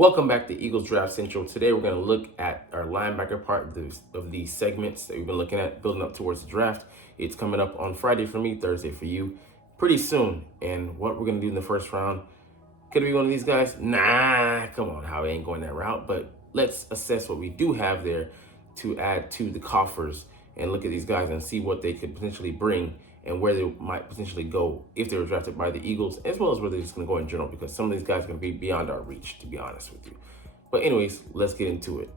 Welcome back to Eagles Draft Central. Today we're going to look at our linebacker part of these segments that we've been looking at building up towards the draft. It's coming up on Friday for me, Thursday for you, pretty soon. And what we're going to do in the first round, could it be one of these guys? Nah, come on, how we ain't going that route. But let's assess what we do have there to add to the coffers and look at these guys and see what they could potentially bring and where they might potentially go if they were drafted by the Eagles, as well as where they're just going to go in general, because some of these guys are going to be beyond our reach, to be honest with you. But anyways, let's get into it.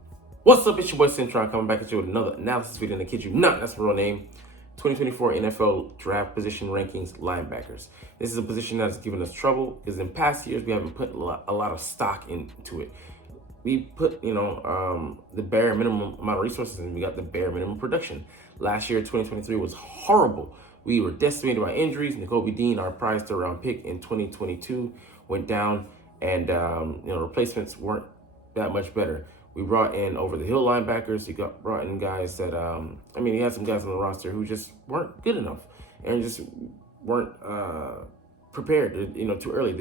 What's up? It's your boy Cintron coming back at you with another analysis video. And I kid you not, that's my real name. 2024 NFL Draft Position Rankings Linebackers. This is a position that's given us trouble because in past years we haven't put a lot of stock into it. We put, the bare minimum amount of resources and we got the bare minimum production. Last year, 2023 was horrible. We were decimated by injuries. Nakobe Dean, our prized third-round pick in 2022, went down, and replacements weren't that much better. We brought in over-the-hill linebackers. Brought in guys that, he had some guys on the roster who just weren't good enough and just weren't prepared. Too early.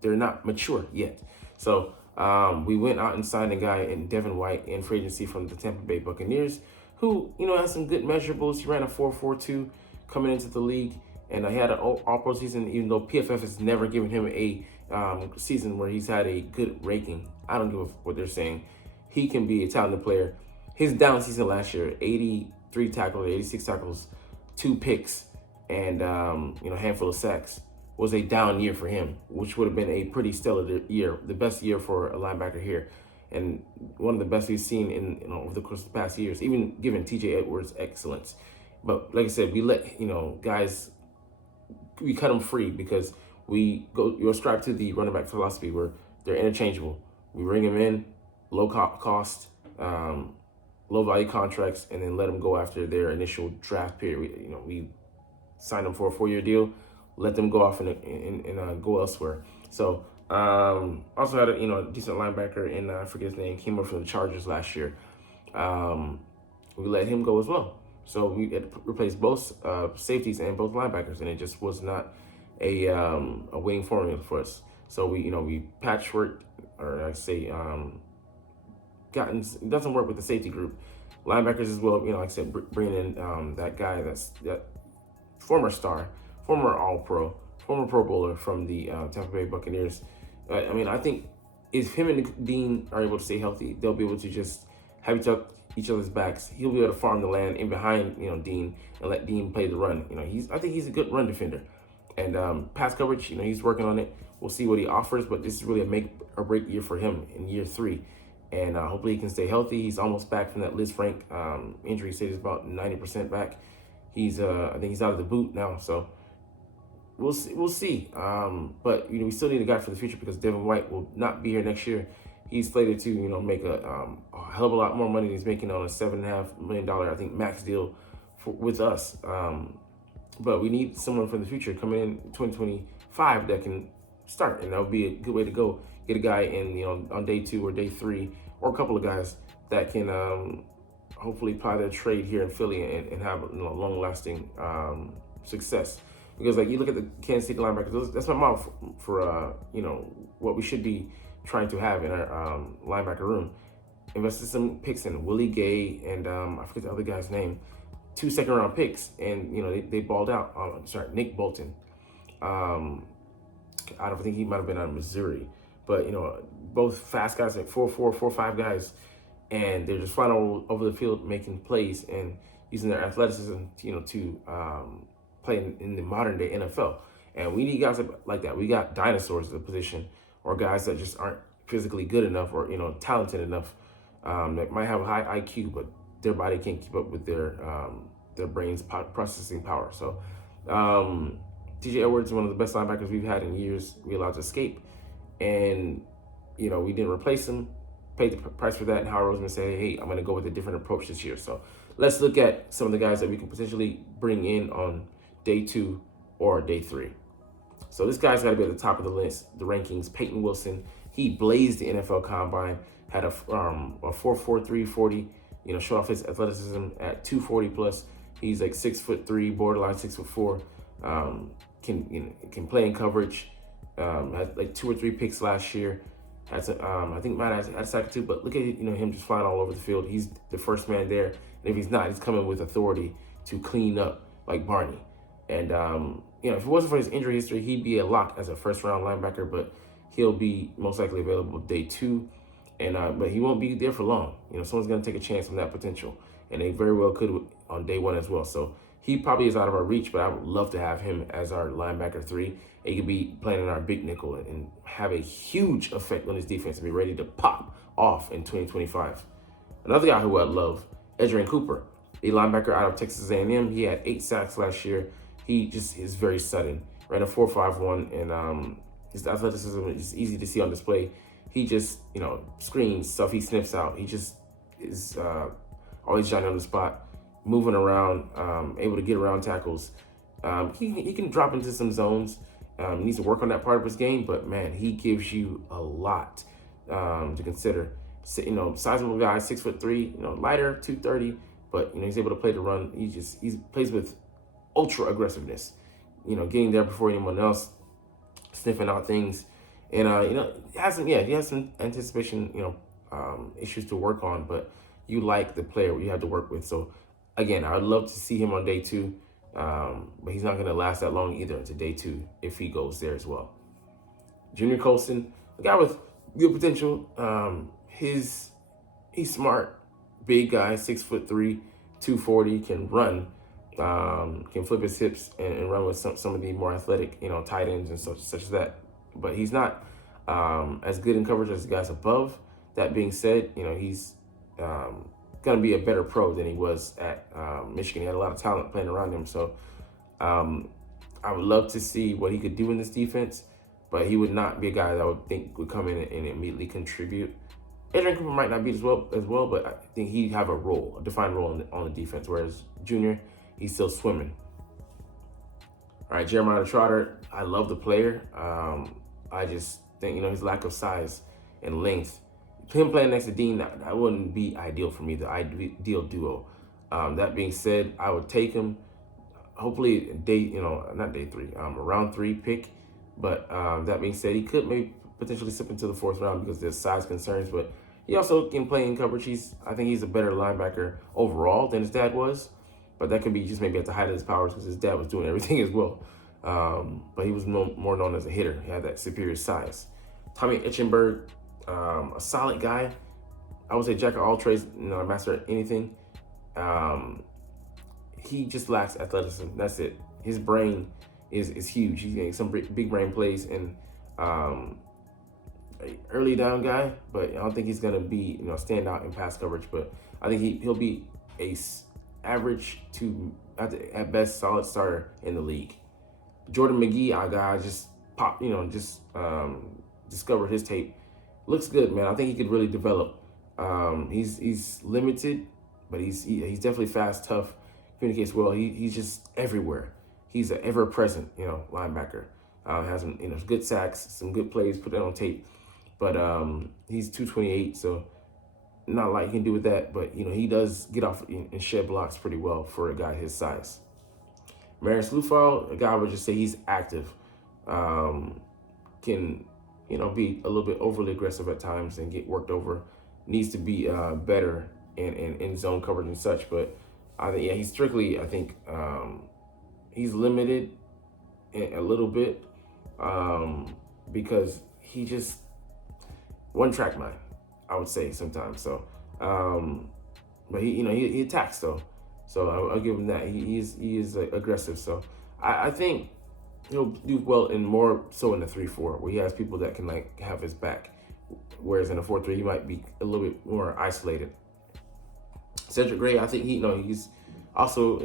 They're not mature yet. So we went out and signed a guy in Devin White in free agency from the Tampa Bay Buccaneers, who, has some good measurables. He ran a 4.42 coming into the league, and he had an all-pro season, even though PFF has never given him a season where he's had a good ranking. I don't give a what they're saying. He can be a talented player. His down season last year, 83 tackles, 86 tackles, 2 picks, and a handful of sacks, was a down year for him, which would have been a pretty stellar year, the best year for a linebacker here, and one of the best we've seen in over the course of the past years, even given TJ Edwards' excellence. But like I said, we let guys, we cut them free because we ascribe to the running back philosophy where they're interchangeable. We bring them in, low cost, low value contracts, and then let them go after their initial draft period. We sign them for a 4-year deal, let them go off and go elsewhere. So also had a decent linebacker in I forget his name, came up from the Chargers last year. We let him go as well. So we had to replace both safeties and both linebackers, and it just was not a winning formula for us. So we patchworked, or I say it doesn't work with the safety group. Linebackers as well, like I said, bringing in that guy that former star, former All-Pro, former Pro Bowler from the Tampa Bay Buccaneers. I think if him and Dean are able to stay healthy, they'll be able to just have each other's backs. He'll be able to farm the land in behind, Dean, and let Dean play the run. I think he's a good run defender. And pass coverage, he's working on it. We'll see what he offers, but this is really a make or break year for him in year 3. And hopefully he can stay healthy. He's almost back from that Liz Frank injury. He said he's about 90% back. I think he's out of the boot now, so we'll see. But we still need a guy for the future because Devin White will not be here next year. He's slated to make a hell of a lot more money than he's making on a $7.5 million, I think, max deal with us. But we need someone for the future coming in 2025 that can start, and that would be a good way to go. Get a guy in on day 2 or day 3, or a couple of guys that can hopefully apply their trade here in Philly and have long-lasting success. Because you look at the Kansas City linebackers, that's my model for what we should be trying to have in our linebacker room. Invested some picks in Willie Gay and I forget the other guy's name, 2 second-round picks, and they balled out. Nick Bolton. I don't think he might have been out of Missouri, but both fast guys, like 4.4, 4.5 guys, and they're just flying all over the field making plays and using their athleticism, to play in the modern day NFL. And we need guys like that. We got dinosaurs at the position, or guys that just aren't physically good enough or talented enough, that might have a high IQ, but their body can't keep up with their brain's processing power. So TJ Edwards is one of the best linebackers we've had in years. We allowed to escape, and we didn't replace him. Paid the price for that, and Howard Roseman said, "Hey, I'm going to go with a different approach this year." So let's look at some of the guys that we can potentially bring in on day 2 or day 3. So this guy's got to be at the top of the list, the rankings. Payton Wilson, he blazed the NFL Combine, had a 4.43 40. Showed off his athleticism at 240 plus. He's like 6'3", borderline 6'4". Can play in coverage. Had like 2 or 3 picks last year. I think might have had a sack too, but look at him just flying all over the field. He's the first man there, and if he's not, he's coming with authority to clean up like Barney. And if it wasn't for his injury history, he'd be a lock as a first-round linebacker, but he'll be most likely available day 2, and but he won't be there for long. Someone's going to take a chance on that potential, and they very well could on day 1 as well. So he probably is out of our reach, but I would love to have him as our linebacker 3. He could be playing in our big nickel and have a huge effect on his defense and be ready to pop off in 2025. Another guy who I love, Adrian Cooper, the linebacker out of Texas A&M. He had 8 sacks last year. He just is very sudden. Ran a 4.51, and his athleticism is easy to see on display. He just, screens stuff. He sniffs out. He just is always shining on the spot, moving around, able to get around tackles. He can drop into some zones. He needs to work on that part of his game, but man, he gives you a lot to consider. Sizable guy, 6'3", lighter, 230, but he's able to play the run. He plays with ultra aggressiveness, getting there before anyone else, sniffing out things, and he has some anticipation, issues to work on, but you like the player you have to work with. So again, I would love to see him on day 2. But he's not going to last that long either into day 2 if he goes there as well. Junior Colson, a guy with good potential. He's smart, big guy, 6'3", 240, can run, can flip his hips and run with some of the more athletic, tight ends and such as that. But he's not as good in coverage as the guys above. That being said, he's going to be a better pro than he was at Michigan. He had a lot of talent playing around him. So I would love to see what he could do in this defense, but he would not be a guy that I would think would come in and immediately contribute. Adrian Cooper might not be as well, but I think he'd have a defined role on the defense, whereas Junior, he's still swimming. All right, Jeremiah Trotter, I love the player. I just think, his lack of size and length, him playing next to Dean, that wouldn't be ideal for me, the ideal duo. That being said, I would take him, hopefully not day 3, round 3 pick. But that being said, he could maybe potentially slip into the 4th round because there's size concerns, but he also can play in coverage. I think he's a better linebacker overall than his dad was, but that could be just maybe at the height of his powers because his dad was doing everything as well. But he was more known as a hitter. He had that superior size. Tommy Etchenberg, a solid guy. I would say jack of all trades, a master at anything. He just lacks athleticism. That's it. His brain is huge. He's getting some big brain plays and early down guy, but I don't think he's gonna be stand out in pass coverage. But I think he'll be a average to at best solid starter in the league. Jordan McGee, our guy, just discovered his tape. Looks good, man. I think he could really develop. He's limited, but he's definitely fast, tough, communicates well. He's just everywhere. He's an ever-present, linebacker. Has some, good sacks, some good plays, put that on tape. But he's 228, so not a lot he can do with that. But, he does get off and shed blocks pretty well for a guy his size. Marius Lufau, a guy I would just say he's active. Can, be a little bit overly aggressive at times and get worked over. Needs to be better in zone coverage and such. But I think, he's strictly, he's limited a little bit because he just one track mind, I would say sometimes. So, but he attacks though. So I'll give him that. He is aggressive. So I think he'll do well in more so in the 3-4 where he has people that can have his back. Whereas in a 4-3, he might be a little bit more isolated. Cedric Gray, I think he's also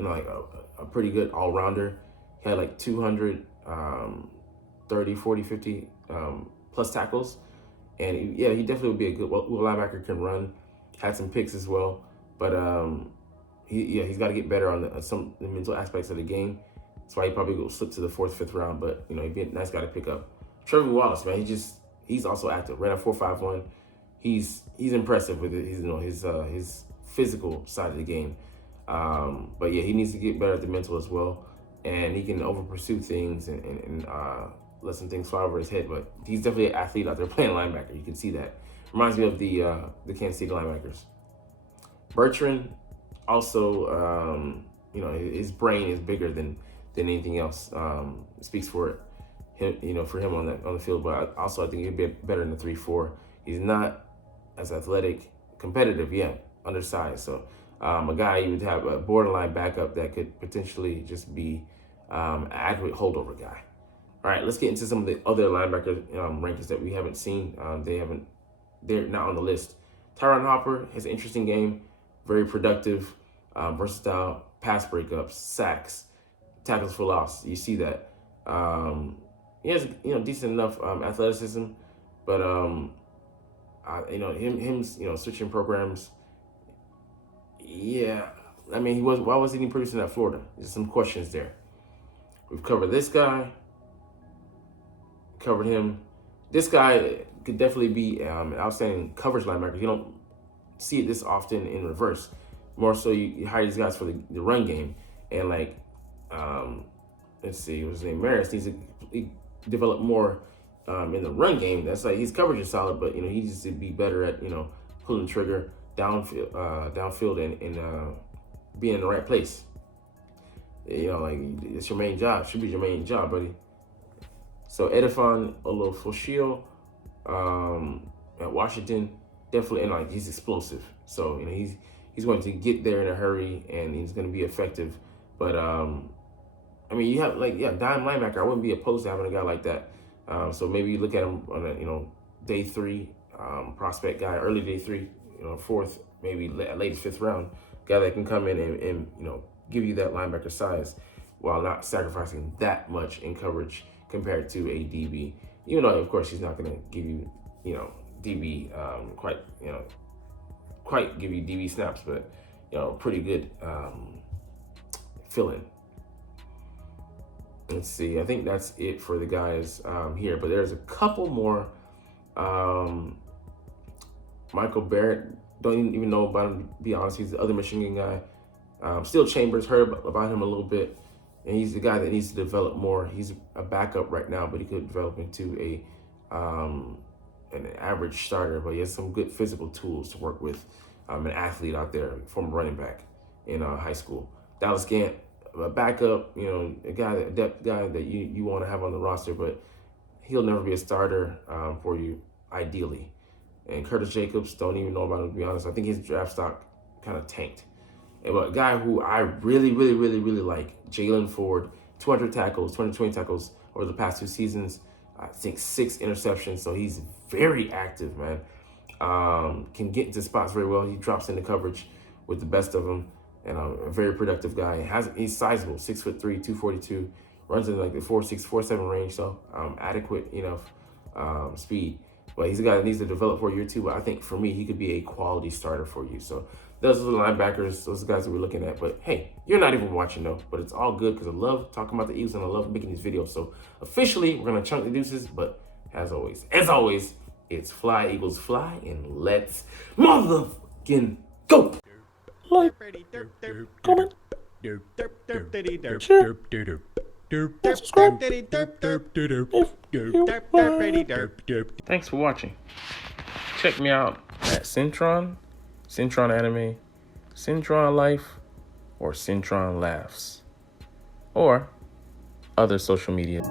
a pretty good all-rounder. He had 200, 30, 40, 50 plus tackles. And he definitely would be a good linebacker, can run. Had some picks as well. But he's got to get better on some mental aspects of the game. That's why he probably will slip to the 4th, 5th round. But, he'd be a nice guy to pick up. Trevor Wallace, man, he's also active. Ran a 4.51. He's impressive with it. His physical side of the game. But he needs to get better at the mental as well. And he can over pursue things and let some things fly over his head. But he's definitely an athlete out there playing linebacker. You can see that. Reminds me of the Kansas City Linebackers. Bertrand also, you know, his brain is bigger than anything else. Speaks for him, you know, for him on the field. But also, I think he'd be better in the 3-4. He's not as athletic, competitive yet, undersized. So a guy you would have a borderline backup that could potentially just be an adequate holdover guy. All right, let's get into some of the other linebacker rankings that we haven't seen. They're not on the list. Tyron Hopper has an interesting game, very productive, versatile, pass breakups, sacks, tackles for loss. You see that. He has, you know, decent enough athleticism, but you know, him, you know, switching programs. Yeah, I mean, why was he producing at Florida? There's some questions there. We've covered this guy, covered him. This guy could definitely be an outstanding coverage linebacker. You don't see it this often in reverse. More so, you hire these guys for the run game. And like, let's see, what's his name? Maris needs to develop more in the run game. That's like, his coverage is solid, but, you know, he needs to be better at, you know, pulling the trigger downfield and being in the right place. You know, like, it's your main job. Should be your main job, buddy. So Edifon Olofosio at Washington, definitely, and like, he's explosive. So, you know, he's going to get there in a hurry and he's going to be effective. But I mean, you have like, yeah, dime linebacker. I wouldn't be opposed to having a guy like that. So maybe you look at him on a, you know, day 3 prospect guy, early day 3, you know, 4th, maybe latest 5th round guy that can come in and you know, give you that linebacker size while not sacrificing that much in coverage compared to a DB. Even though, of course, he's not going to give you, you know, DB quite give you DB snaps, but, you know, pretty good fill-in. Let's see. I think that's it for the guys here, but there's a couple more. Michael Barrett, don't even know about him, to be honest. He's the other Michigan guy. Still Chambers, heard about him a little bit. And he's the guy that needs to develop more. He's a backup right now, but he could develop into an average starter. But he has some good physical tools to work with. An athlete out there, former running back in high school. Dallas Gant, a backup, you know, a depth guy that you want to have on the roster, but he'll never be a starter for you, ideally. And Curtis Jacobs, don't even know about him, to be honest. I think his draft stock kind of tanked. But a guy who I really like, Jalen Ford, 200 tackles, 220 tackles over the past 2 seasons. I think 6 interceptions, so he's very active, man. Can get into spots very well. He drops into coverage with the best of them, and a very productive guy. He's sizable, 6'3", 242, runs in like the 4.6, 4.7 range, so adequate enough speed. But he's a guy that needs to develop for a year or 2. But I think for me, he could be a quality starter for you. So those are the linebackers. Those are the guys that we're looking at. But hey, you're not even watching though. But it's all good because I love talking about the Eagles and I love making these videos. So officially, we're gonna chunk the deuces. But as always, it's fly Eagles fly, and let's motherfucking go. Like, comment, share, and subscribe if you like. Thanks for watching. Check me out at Cintron, Cintron Anime, Cintron Life, or Cintron Laughs, or other social media.